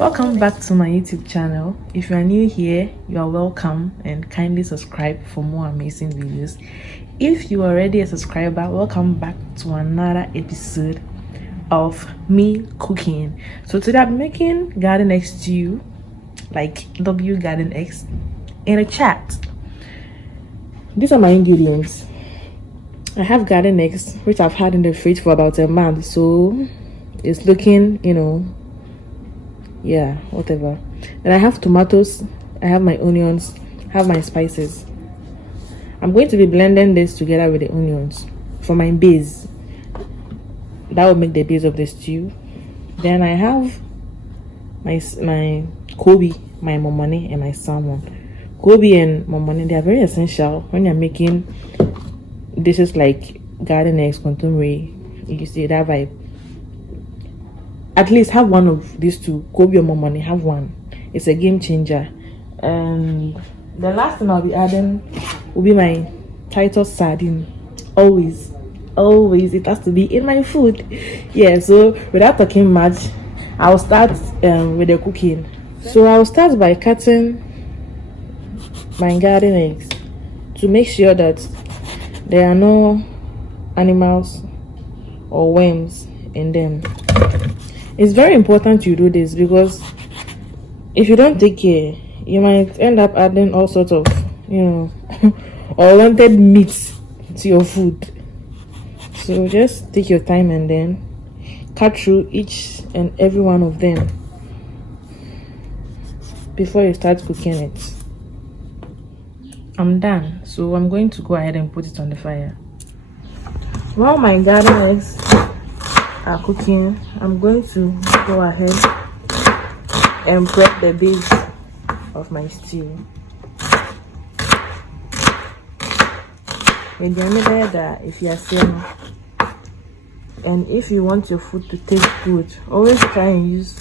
Welcome back to my YouTube channel. If you are new here, you are welcome and kindly subscribe for more amazing videos. If you are already a subscriber, welcome back to another episode of me cooking. So today I'm making garden egg stew, like W garden eggs, in a chat. These are my ingredients. I have garden eggs which I've had in the fridge for about a month, so it's looking, yeah, whatever. Then I have tomatoes, I have my onions, I have my spices. I'm going to be blending this together with the onions for my base. That will make the base of the stew. Then I have my Kobe, my momone, and my salmon. Kobe and momone, they are very essential when you're making dishes like garden eggs, contemporary. You see that vibe. At least have one of these two, Kobe or momone, have one. It's a game changer. And the last thing I'll be adding will be my Titus sardine. Always it has to be in my food. Yeah, so without talking much, I'll start with the cooking. So I'll start by cutting my garden eggs to make sure that there are no animals or worms in them. It's very important you do this because if you don't take care, you might end up adding all sorts of, unwanted meats to your food. So just take your time and then cut through each and every one of them before you start cooking it. I'm done, so I'm going to go ahead and put it on the fire. While my garden eggs are cooking, I'm going to go ahead and prep the base of my stew. Remember that if you are saying, and if you want your food to taste good, always try and use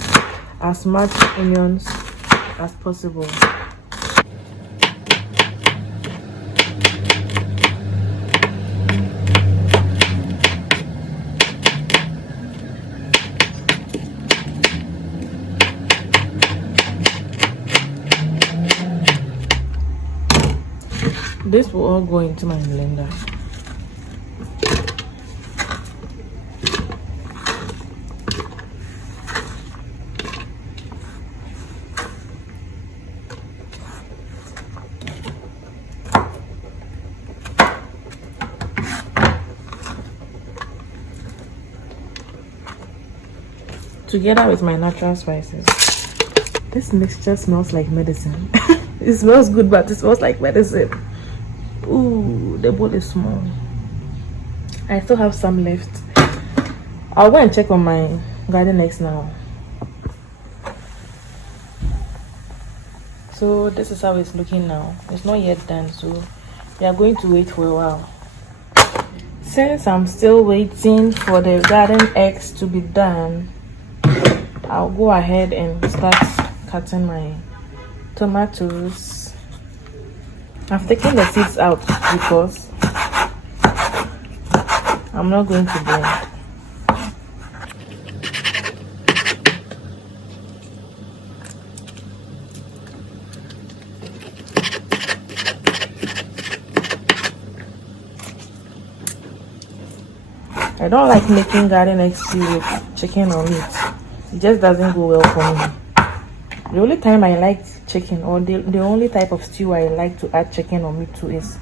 as much onions as possible. This will all go into my blender. Together with my natural spices. This mixture smells like medicine. It smells good, but it smells like medicine. Ooh, the bowl is small. I still have some left. I'll go and check on my garden eggs now. So this is how it's looking now. It's not yet done, so we are going to wait for a while. Since I'm still waiting for the garden eggs to be done, I'll go ahead and start cutting my tomatoes. I've taken the seeds out because I'm not going to blend. I don't like making garden eggs stew with chicken or meat. It just doesn't go well for me. The only time I like chicken, or the only type of stew I like to add chicken or meat to, is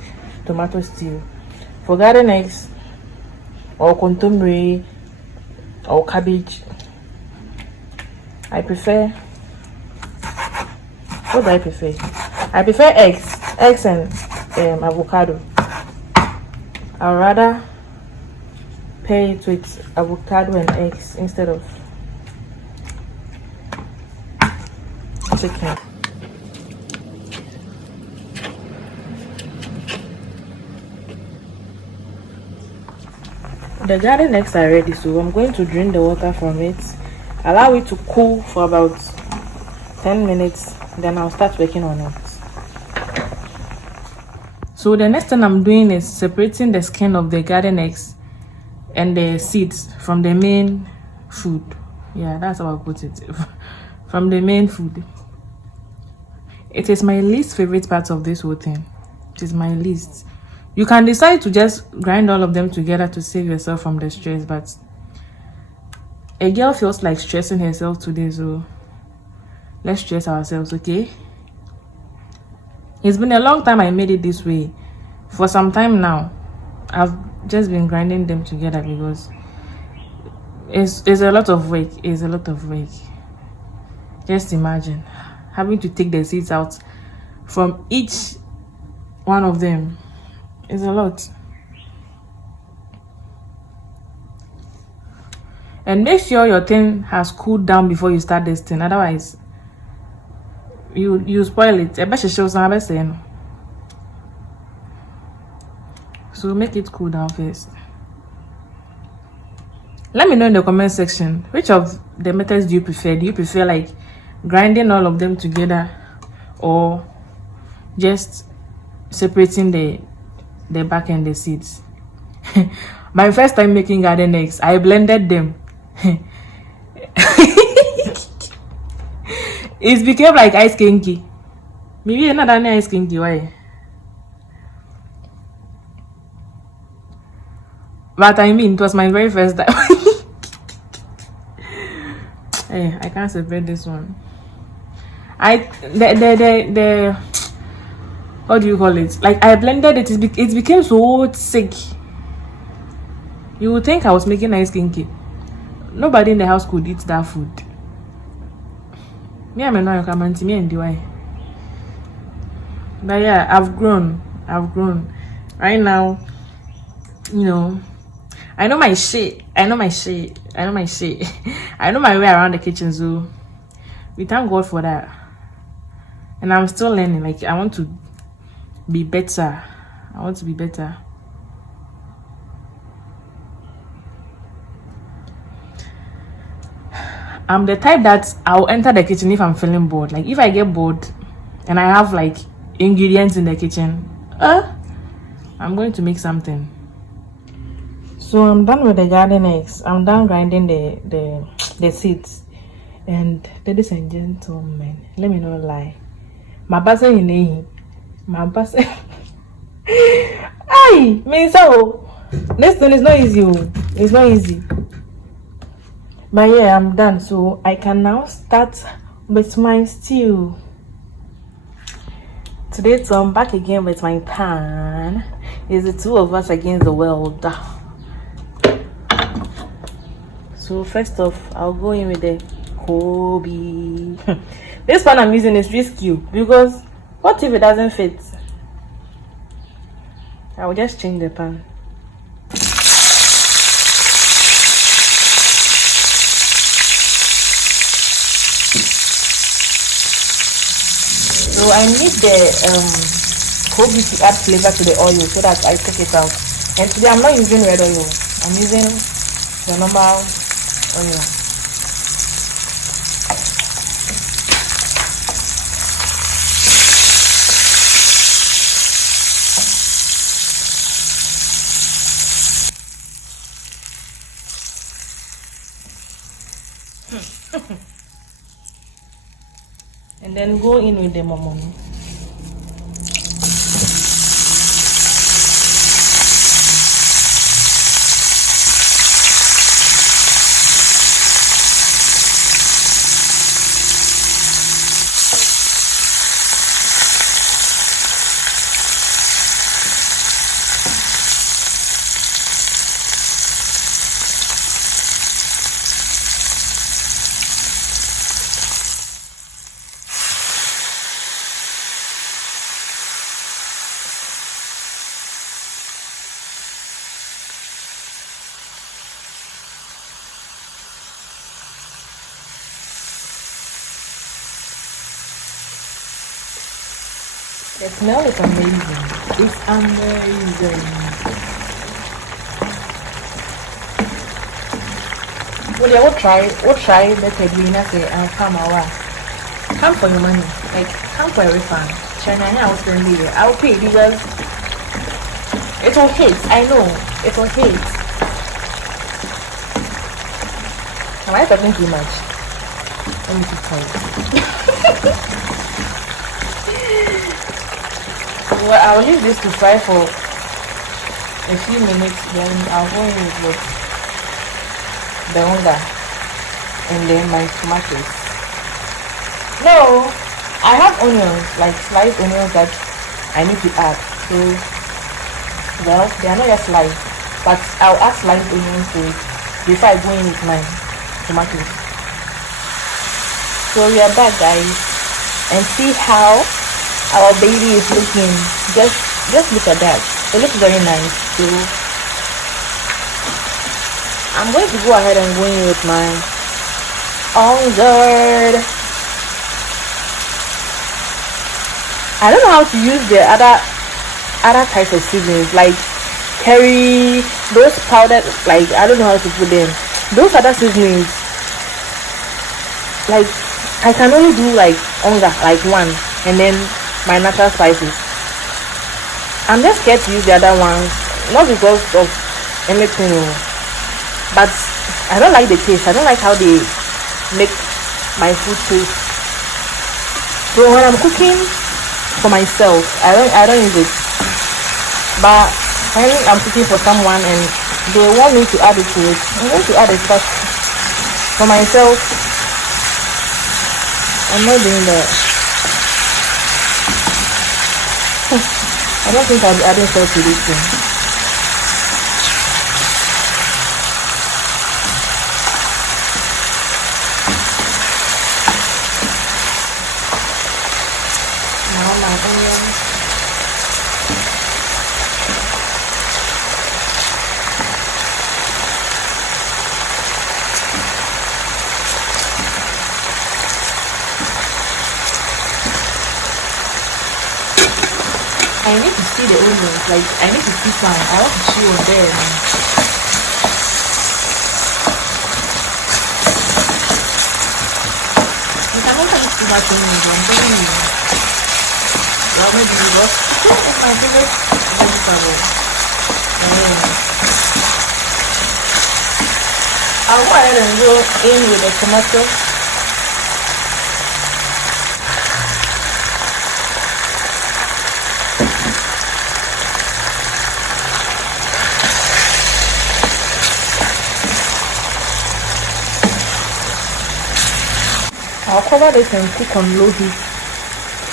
tomato stew. For garden eggs or contemporary or cabbage, I prefer, what do I prefer? I prefer eggs and avocado. I'd rather pair it with avocado and eggs instead of chicken. The garden eggs are ready, so I'm going to drain the water from it, allow it to cool for about 10 minutes, then I'll start working on it. So the next thing I'm doing is separating the skin of the garden eggs and the seeds from the main food. Yeah, that's how I put it. from the main food. It is my least favorite part of this whole thing. It is my least. You can decide to just grind all of them together to save yourself from the stress, but a girl feels like stressing herself today, so let's stress ourselves, okay? It's been a long time I made it this way. For some time now, I've just been grinding them together because it's a lot of work. It's a lot of work. Just imagine having to take the seeds out from each one of them. It's a lot. And make sure your thing has cooled down before you start this thing. Otherwise, you spoil it. So make it cool down first. Let me know in the comment section, which of the methods do you prefer? Do you prefer like grinding all of them together, or just separating the back and the seeds? My first time making garden eggs, I blended them. It became like ice kinky. Maybe another ice kinky. Why? But I mean, it was my very first time. Hey, I can't separate this one. The what do you call it? Like I blended it. It became so thick. You would think I was making ice kinky. Nobody in the house could eat that food. Me, I'm not coming to me and do I. But yeah, I've grown. Right now, you know, I know my shit. I know my way around the kitchen, so we thank God for that. And I'm still learning. Like I want to be better. I'm the type that I'll enter the kitchen if I'm feeling bored. Like if I get bored and I have like ingredients in the kitchen, I'm going to make something. So I'm done with the garden eggs. I'm done grinding the seeds. And ladies and gentlemen, let me not lie. My person in Hey, me so this one is not easy. It's not easy. But yeah, I'm done. So I can now start with my stew. Today, so I'm back again with my pan. It's the two of us against the world. So first off, I'll go in with the Kobe. This pan I'm using is risky because what if it doesn't fit? I will just change the pan. So I need the Kobe to add flavor to the oil so that I cook it out. And today I'm not using red oil. I'm using the normal oil. And then go in with the momoni. The smell is amazing. It's amazing. Well, yeah, we'll try the Pedrina say and come for your money. Like, come for a refund. China, I will spend it. I'll pay because it will hit. I know. It will hit. Am I talking too much? Let me keep quiet. Well, I'll leave this to fry for a few minutes, then I'll go in with the onga and then my tomatoes. No, I have onions, like sliced onions that I need to add. So, well, they are not yet sliced, but I'll add sliced onions to it before I go in with my tomatoes. So we are back, guys, and see how our baby is looking. Just look at that. It looks very nice. So I'm going to go ahead and go in with my onga. I don't know how to use the other types of seasonings, like curry, those powdered, like I don't know how to put them. Those other seasonings, like I can only do like onga, like one, and then my natural spices. I'm just scared to use the other ones, not because of anything, but I don't like the taste. I don't like how they make my food taste. So when I'm cooking for myself, I don't use it. But when I'm cooking for someone and they want me to add it to it, I'm going to add it. But for myself, I'm not doing that. I don't think I'll be adding salt to this thing. Now my onions. I need to see the onions, like I need to see some. I want to chew on there. You can also eat too much onions, I'm telling you. Well, maybe because it's my favorite vegetable. I'll go ahead and go in with the tomato. I'll cover this and cook on low heat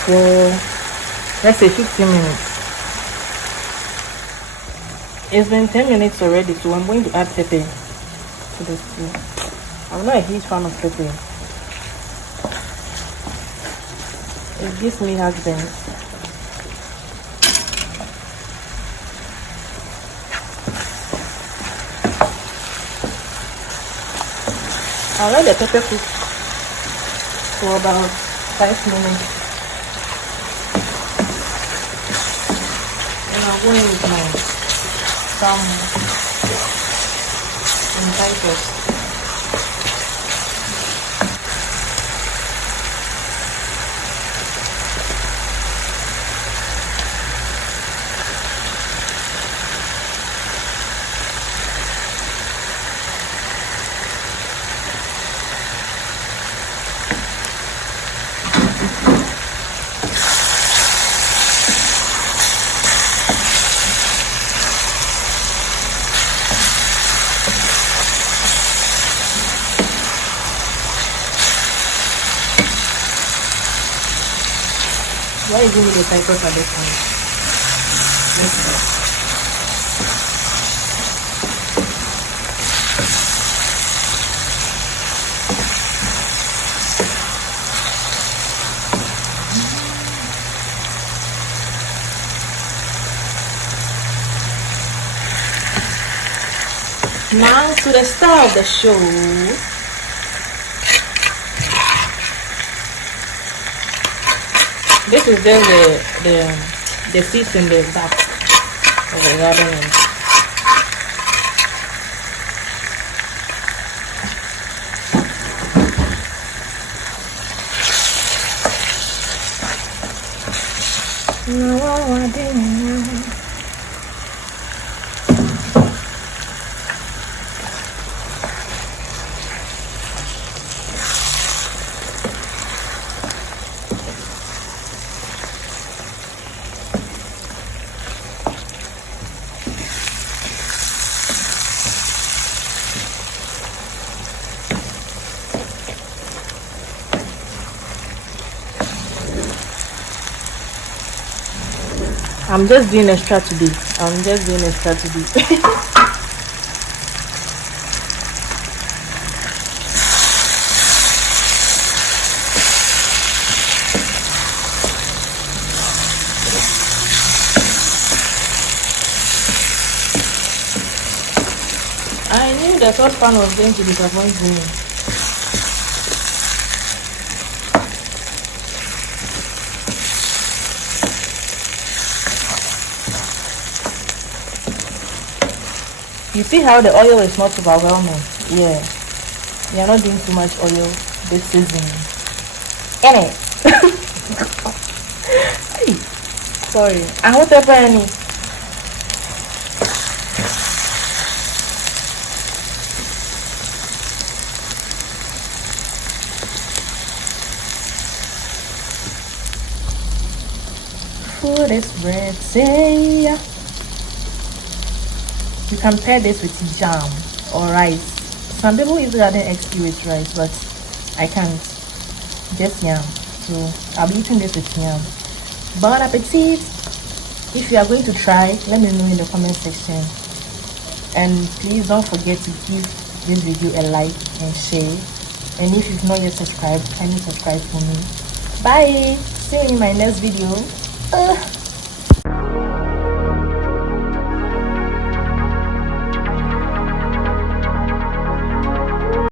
for, let's say, 15 minutes. It's been 10 minutes already, so I'm going to add pepper to this too. I'm not a huge fan of pepper. It gives me heartburn. I'll let the pepper cook for about 5 minutes. And I'll go in with my salmon and Titus. Why is it with the Titus at this point? Let's see. Now to the star of the show. This is just the seeds in the back of the garden. I'm just doing extra today. I'm just doing extra today. I knew the third pan was going to disappoint me. You see how the oil is not overwhelming? Yeah. We are not doing too much oil this season. Any. Hey. Sorry. I want to any. Food is bread, say. You can pair this with jam or rice. Some people use garden XP with rice, but I can't. Just yam. So I'll be eating this with yam. Bon appetit! If you are going to try, let me know in the comment section. And please don't forget to give this video a like and share. And if you've not yet subscribed, kindly subscribe for me. Bye! See you in my next video.